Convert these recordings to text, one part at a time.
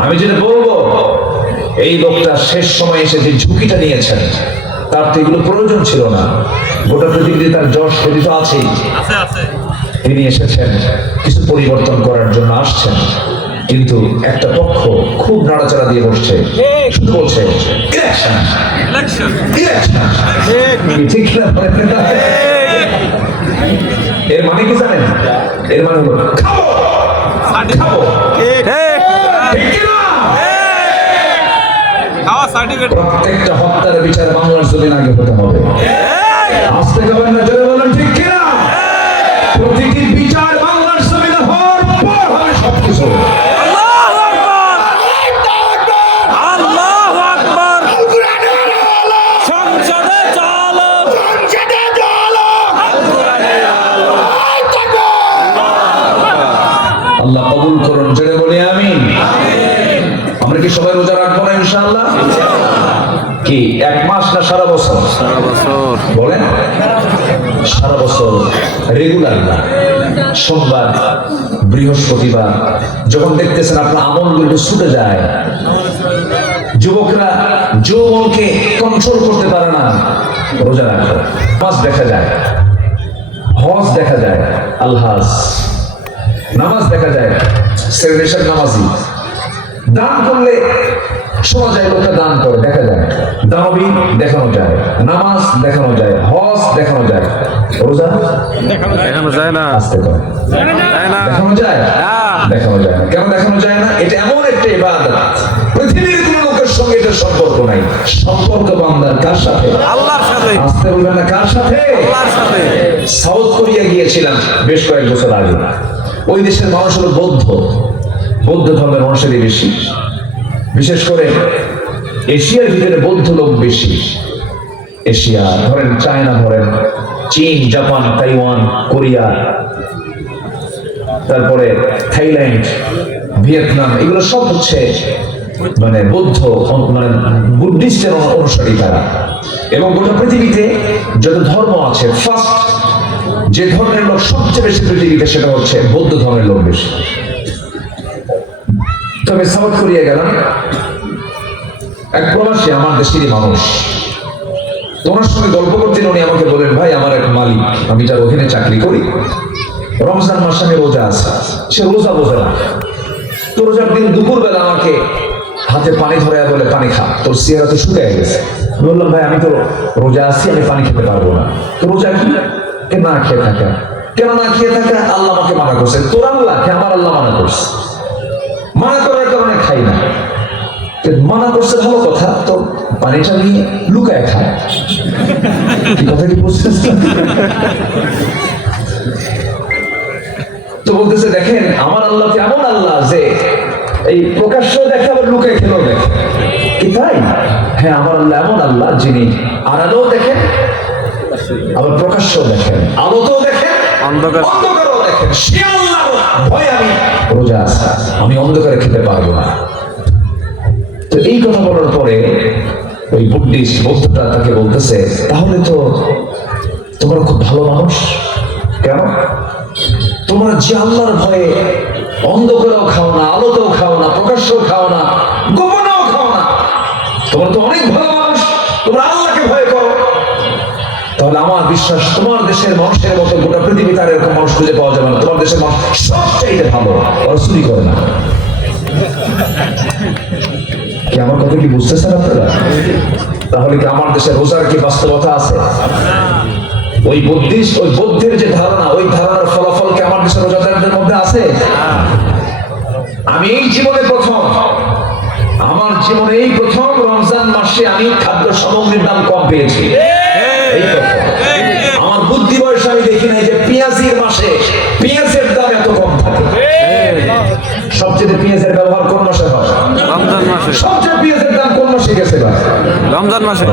আমি যেটা বলবো, এই লোকটা শেষ সময় এসে যে ঝুঁকিটা নিয়েছেন, তার তো এগুলো প্রয়োজন ছিল না। গোটা পৃথিবীতে তার যশ খ্যাতি তো আছেই। তিনি এসেছেন কিছু পরিবর্তন করার জন্য আসছেন, কিন্তু একটা পক্ষ খুব নাড়াচাড়া দিয়ে বসছে, শুধু বলছে ইলেকশন ইলেকশন ইলেকশন। ঠিক না? এর মানে কি জানেন? এর মানে হলো খাবো খাবো। প্রত্যেকটা হত্যার বিচার বাংলার জমিন আগে হতে হবে। আস্তে খাবেন না, জোরে বলেন ঠিক কিনা? প্রতিটি বিচার বাংলার জমিনে হওয়ার পর হবে সবকিছু। আল্লাহ কবুল করুন, জোরে বলি আমিন। আমরা কি সবাই রোজা রাখবো না ইনশাআল্লাহ? কি এক মাস না সারা বছর? সারা বছর। বলেন সারা বছর, রেগুলার না। সোমবার, বৃহস্পতিবার যখন দেখতেছেন আপনার আমলগুলো ছুটে যায়, যুবকরা যৌবনকে কন্ট্রোল করতে পারে না, রোজা রাখো। নামাজ দেখা যায়, হজ দেখা যায়, আলহাজ নামাজ দেখা যায়, সেলিব্রেশন নামাজি। দান করলে শোনা যায় লোকটা দান করে, দেখা যায়। দানবী দেখানো যায়, নামাজ দেখানো যায়, হজ দেখানো যায়, রোজা দেখানো যায় না। আস্তে করে দেখানো যায়, দেখানো যায় না। কেন দেখানো যায় না? এটা এমন একটা ইবাদত, পৃথিবীর কোন লোকের সঙ্গে এটা সম্পর্ক নাই। সম্পর্ক বান্দার কার সাথে? আল্লাহর সাথে। আস্তে বলবেন না, কার সাথে? আল্লাহর সাথে। সাউথ কোরিয়া গিয়েছিলাম বেশ কয়েক বছর আগে। ওই দেশের মানুষ হলো বৌদ্ধ ধর্মের মানুষেরই বেশি। বিশেষ করে এশিয়ার ভিতরে বৌদ্ধ লোক বেশি। এশিয়া ধরেন, চায়না ধরেন, চীন, জাপান, তাইওয়ান, কোরিয়া, তারপরে থাইল্যান্ড, ভিয়েতনাম, এগুলো সব হচ্ছে মানে বৌদ্ধ, মানে বুদ্ধিস্টের অনুসারী তারা। এবং গোটা পৃথিবীতে যত ধর্ম আছে, ফার্স্ট যে ধর্মের লোক সবচেয়ে বেশি পৃথিবীতে, সেটা হচ্ছে বৌদ্ধ ধর্মের লোক বেশি। তবে সাউথ কোরিয়া গেলাম, এক প্রবাসী আমার দেশেরই মানুষ, তোমার সঙ্গে গল্প করতে উনি আমাকে বলেন, ভাই আমার এক মালিক, আমি তার ওখানে চাকরি করি, রমজান মাসে আমি রোজা আছে। সে রোজা বোঝে না, তো রোজার দিন দুপুরবেলা আমাকে হাতে পানি ধরে বলে, পানি খা, তোর চেহারা তো শুকিয়ে গেছে। বললাম, ভাই আমি তো রোজা আছি, আমি পানি খেতে পারবো না। তো রোজা কি? না খেয়ে থাকা। কেন না খেয়ে থাকা? আল্লাহ আমাকে মানা করছে। তোর আল্লাহ কে? আমার আল্লাহ মানা করছে। মানা করার কারণে খাই না। মানা করছে ভালো কথা, তো পানিটা নিয়ে লুকায় খায়। কথা কি বুঝছেন? তো বলতেছে, দেখেন আমার আল্লাহ এমন আল্লাহ যে এই প্রকাশ্য দেখে আবার লুকায় খেলেও দেখে। কি তাই? হ্যাঁ, আমার আল্লাহ এমন আল্লাহ যিনি আড়ালেও দেখেন, আবার প্রকাশ্য দেখেন, আলোতেও দেখেন, অন্ধকারেও দেখেন। সে আল্লাহর ভয় আমি রোজা আছি, আমি অন্ধকারে খেতে পারবো না। তো এই কথা বলার পরে ওই বুদ্ধিস্ট বৌদ্ধটা তাকে বলতেছে, তাহলে তো তোমরা খুব ভালো মানুষ। কেন? তোমরা যে আল্লাহর ভয়ে অন্ধকারেও খাও না, আলোতেও খাও না, প্রকাশ্যও খাও না, গোপনেও খাও না, তোমরা তো অনেক ভালো মানুষ, তোমরা আল্লাহকে ভয় করো। তাহলে আমার বিশ্বাস তোমার দেশের মানুষের মতো গোটা পৃথিবীতে আর এরকম মানুষ খুঁজে পাওয়া যাবে না। তোমার দেশের মানুষ সবচাইতে ভালো, ওরা চুরি করে না। কি আমার কথা কি বুঝতেছেন আপনারা? তাহলে কি আমার দেশের রোজার কি বাস্তবতা আছে? ওই বৌদ্ধের যে ধারণা, ওই ধারণার ফলাফল কি আমার দেশের রোজাদারদের মধ্যে আছে? আমি এই জীবনে প্রথম রমজান মাসে আমি খাদ্য সামগ্রীর দাম কম পেয়েছি। আমার বুদ্ধি বয়সে আমি দেখি নাই যে পেঁয়াজের মাসে পেঁয়াজের দাম এত কম থাকে। সবচেয়ে পেঁয়াজের ব্যবহার কোন মাসে হয়? রমজান মাসে। সবচেয়ে পেঁয়াজের দাম কোন মাসে গেছে? রমজান মাসে।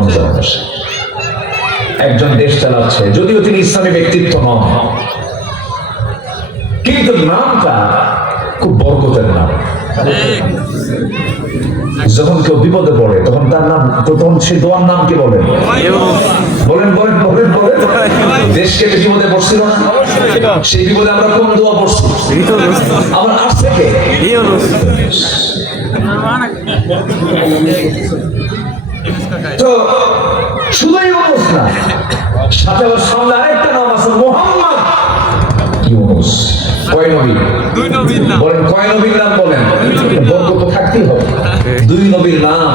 একজন দেশ চালাচ্ছে, যদিও তিনি ইসলামী ব্যক্তিত্ব নন, কিন্তু নামটা খুব বরকতের নাম। যখন কেউ বিপদে পড়ে তখন তার নাম, তখন সেই দোয়ার নাম কি বলেন? বলেন বলেন বলেন বলেন। দেশকে বিপদে পড়ছিল না, সেই বিপদে আমরা কোন দোয়া পড়ছি? আবার আসছে কে? তো শুধুই ইউনুস না, সাথে আবার সামনে আরেকটা নাম আছে মুহাম্মদ। ইউনুস কয় নবী? দুই নবীর নাম বলেন, কয় নবীর নাম বলেন? বরকত থাকতেই হবে। দুই নবীর নাম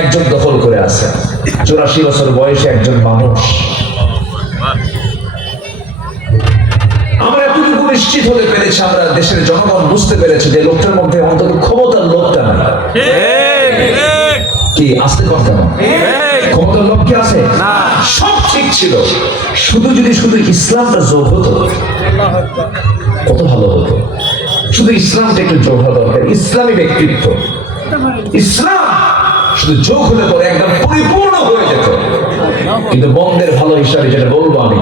একজন দখল করে আছে। 84 বছর বয়সে একজন মানুষ। আমরা এতটুকু নিশ্চিত হতে পেরেছি, আমরা দেশের জনগণ বুঝতে পেরেছে যে লোকটার মধ্যে অন্তত ক্ষমতার লোকটা নাই। কি আসতে কথা না, ক্ষমতার লোক কি আছে? সব ঠিক ছিল, শুধু যদি শুধু ইসলামটা যোগ হতো কত ভালো হতো। শুধু ইসলামটা একটু যোগ হওয়া দরকার, ইসলামী ব্যক্তিত্ব। ইসলাম শুধু যোগ হলে পরে একদম পরিপূর্ণ হয়ে যেত। কিন্তু বন্ধের ভালো হিসাবে যেটা বলবো আমি,